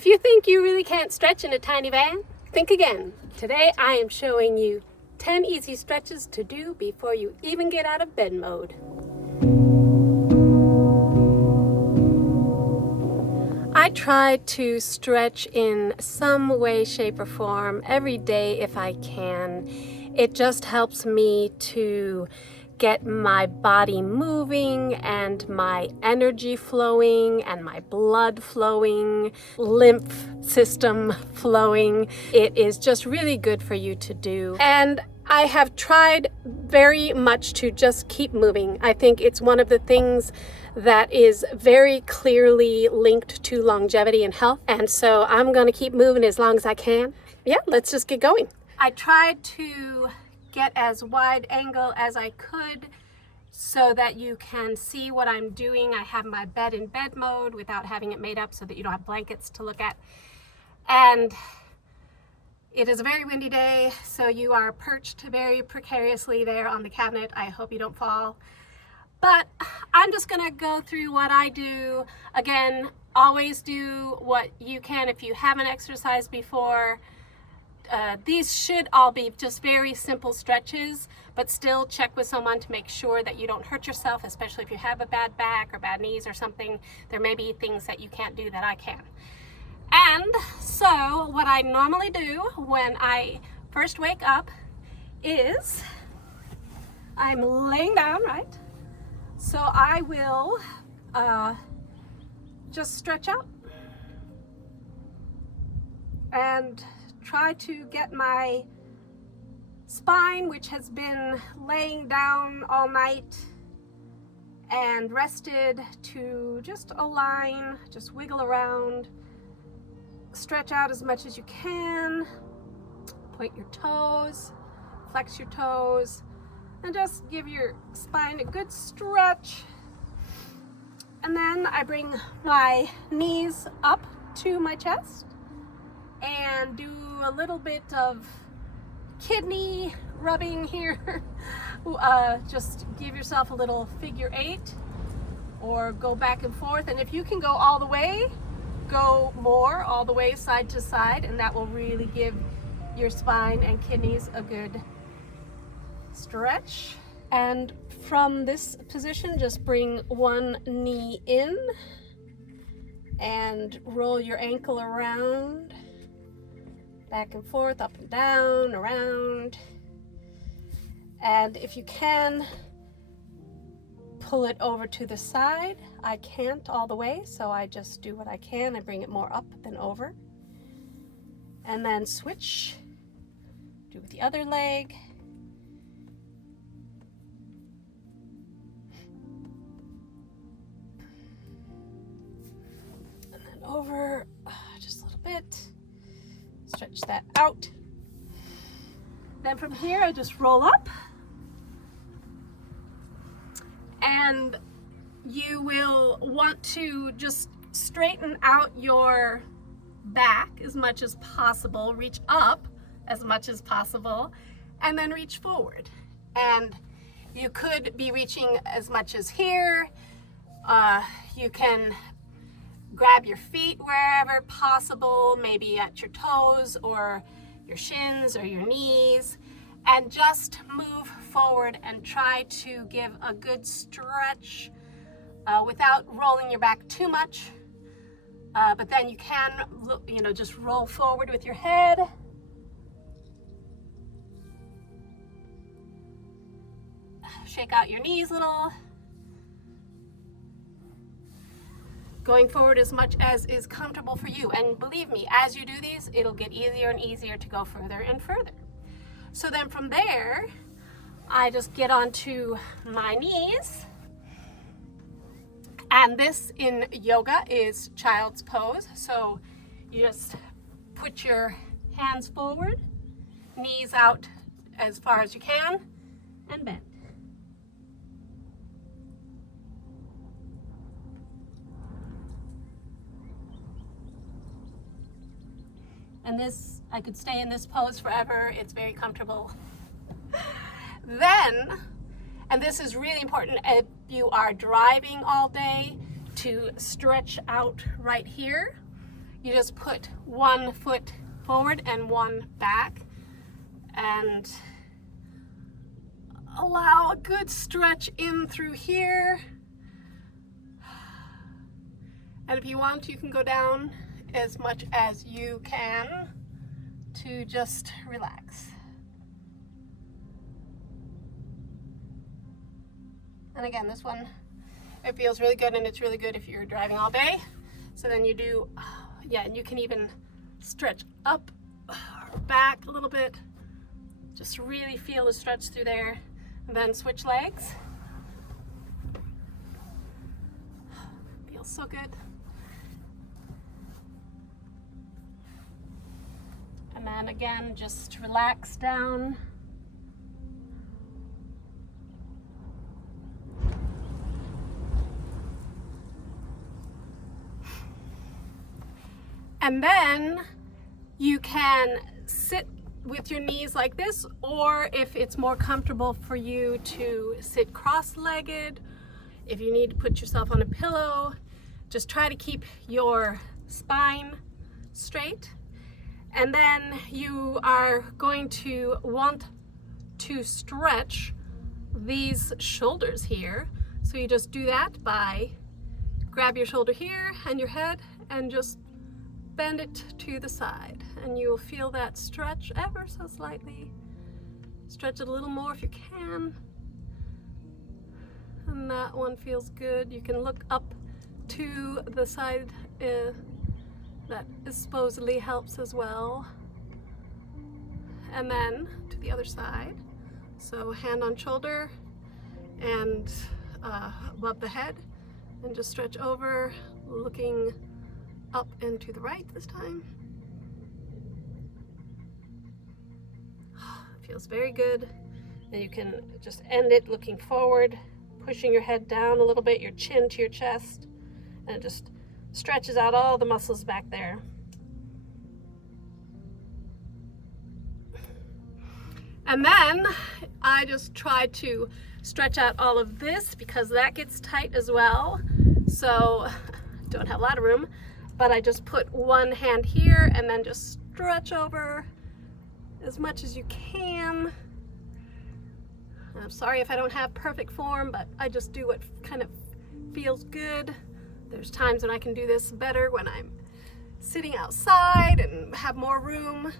If you think you really can't stretch in a tiny van, think again. Today I am showing you 10 easy stretches to do before you even get out of bed mode. I try to stretch in some way, shape, or form every day if I can. It just helps me to get my body moving and my energy flowing and my blood flowing, lymph system flowing. It is just really good for you to do. And I have tried very much to just keep moving. I think it's one of the things that is very clearly linked to longevity and health. And so I'm going to keep moving as long as I can. Yeah, let's just get going. I tried to get as wide angle as I could so that you can see what I'm doing. I have my bed in bed mode without having it made up so that you don't have blankets to look at. And it is a very windy day, so you are perched very precariously there on the cabinet. I hope you don't fall. But I'm just gonna go through what I do. Again, always do what you can if you haven't exercised before. These should all be just very simple stretches, but still check with someone to make sure that you don't hurt yourself, especially if you have a bad back or bad knees or something. There may be things that you can't do that I can. And so what I normally do when I first wake up is I'm laying down, right? So I will just stretch out and try to get my spine, which has been laying down all night and rested, to just align, just wiggle around, stretch out as much as you can, point your toes, flex your toes, and just give your spine a good stretch. And then I bring my knees up to my chest and do a little bit of kidney rubbing here. Just give yourself a little figure 8 or go back and forth. And if you can go all the way, go more all the way side to side, and that will really give your spine and kidneys a good stretch. And from this position, just bring one knee in and roll your ankle around, back and forth, up and down, around. And if you can, pull it over to the side. I can't all the way, so I just do what I can. I bring it more up than over. And then switch, do with the other leg. And then over, just a little bit. Stretch that out. Then from here, I just roll up. And you will want to just straighten out your back as much as possible, reach up as much as possible, and then reach forward. And you could be reaching as much as here. You can grab your feet wherever possible, maybe at your toes or your shins or your knees, and just move forward and try to give a good stretch without rolling your back too much. But then you can, just roll forward with your head. Shake out your knees a little. Going forward as much as is comfortable for you. And believe me, as you do these, it'll get easier and easier to go further and further. So then from there, I just get onto my knees. And this in yoga is child's pose. So you just put your hands forward, knees out as far as you can, and bend. And this, I could stay in this pose forever. It's very comfortable. Then, and this is really important if you are driving all day, to stretch out right here. you just put one foot forward and one back and allow a good stretch in through here. And if you want, you can go down as much as you can to just relax. And again, this one, it feels really good, and it's really good if you're driving all day. So then you do, yeah, and you can even stretch up or back a little bit. Just really feel the stretch through there. And then switch legs. Feels so good. And then again, just relax down. And then you can sit with your knees like this, or if it's more comfortable for you to sit cross-legged, if you need to put yourself on a pillow, just try to keep your spine straight. And then you are going to want to stretch these shoulders here. So you just do that by grab your shoulder here and your head and just bend it to the side, and you'll feel that stretch ever so slightly. Stretch it a little more if you can. And that one feels good. You can look up to the side that supposedly helps as well. And then to the other side. So hand on shoulder and above the head, and just stretch over, looking up and to the right this time. Feels very good. And you can just end it looking forward, pushing your head down a little bit, your chin to your chest, and it just stretches out all the muscles back there. And then I just try to stretch out all of this because that gets tight as well. So don't have a lot of room, but I just put one hand here and then just stretch over as much as you can. And I'm sorry if I don't have perfect form, but I just do what kind of feels good. There's times when I can do this better when I'm sitting outside and have more room.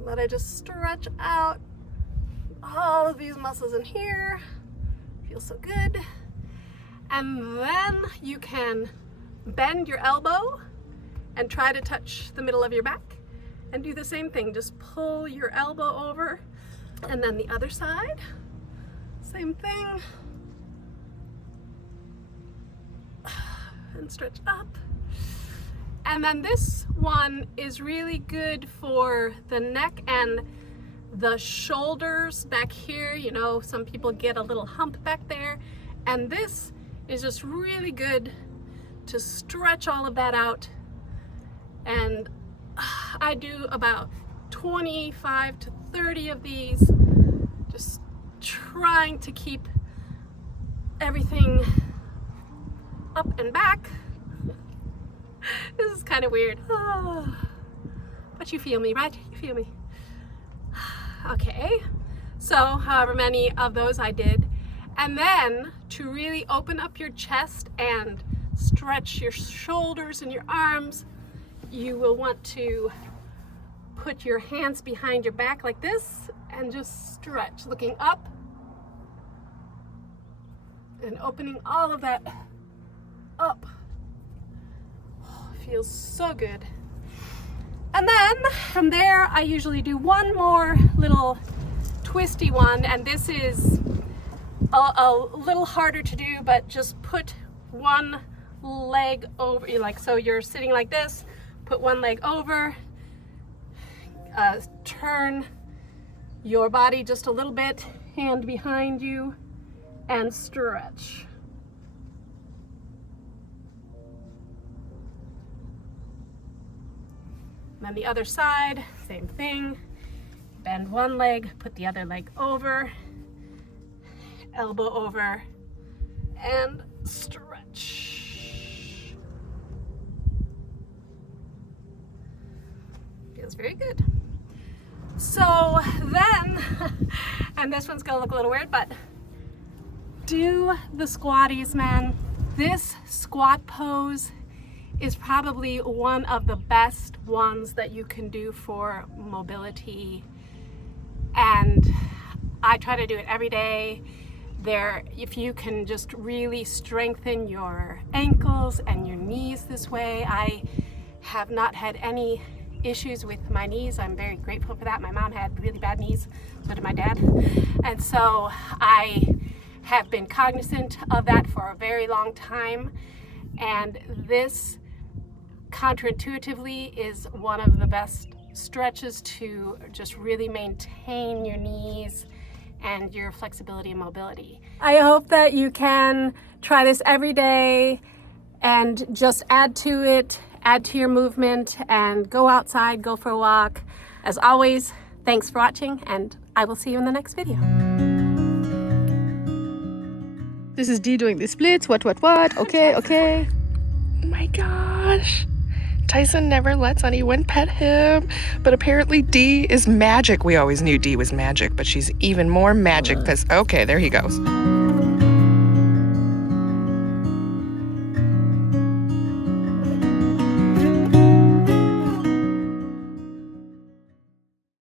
But I just stretch out all of these muscles in here. Feels so good. And then you can bend your elbow and try to touch the middle of your back, and do the same thing. Just pull your elbow over, and then the other side, same thing. And stretch up. And then this one is really good for the neck and the shoulders back here. You know, some people get a little hump back there, and this is just really good to stretch all of that out. And I do about 25 to 30 of these, just trying to keep everything up and back. This is kind of weird. But you feel me, right? You feel me. Okay, so however many of those I did. And then to really open up your chest and stretch your shoulders and your arms, you will want to put your hands behind your back like this and just stretch, looking up and opening all of that up. Oh, feels so good. And then from there, I usually do one more little twisty one, and this is a little harder to do, but just put one leg over, like, so you're sitting like this, put one leg over, turn your body just a little bit, hand behind you, and stretch. And then the other side, same thing. Bend one leg, put the other leg over, elbow over, and stretch. feels very good. So then, and this one's gonna look a little weird, but do the squatties, man. This squat pose is probably one of the best ones that you can do for mobility, and I try to do it every day. If you can just really strengthen your ankles and your knees this way. I have not had any issues with my knees. I'm very grateful for that. My mom had really bad knees, so did my dad, and so I have been cognizant of that for a very long time, and this counterintuitively is one of the best stretches to just really maintain your knees and your flexibility and mobility. I hope that you can try this every day and just add to it, add to your movement, and go outside, go for a walk. As always, thanks for watching, and I will see you in the next video. This is D doing the splits. What? Okay. Oh my gosh. Tyson never lets anyone pet him, but apparently D is magic. We always knew D was magic, but she's even more magic. Okay, there he goes.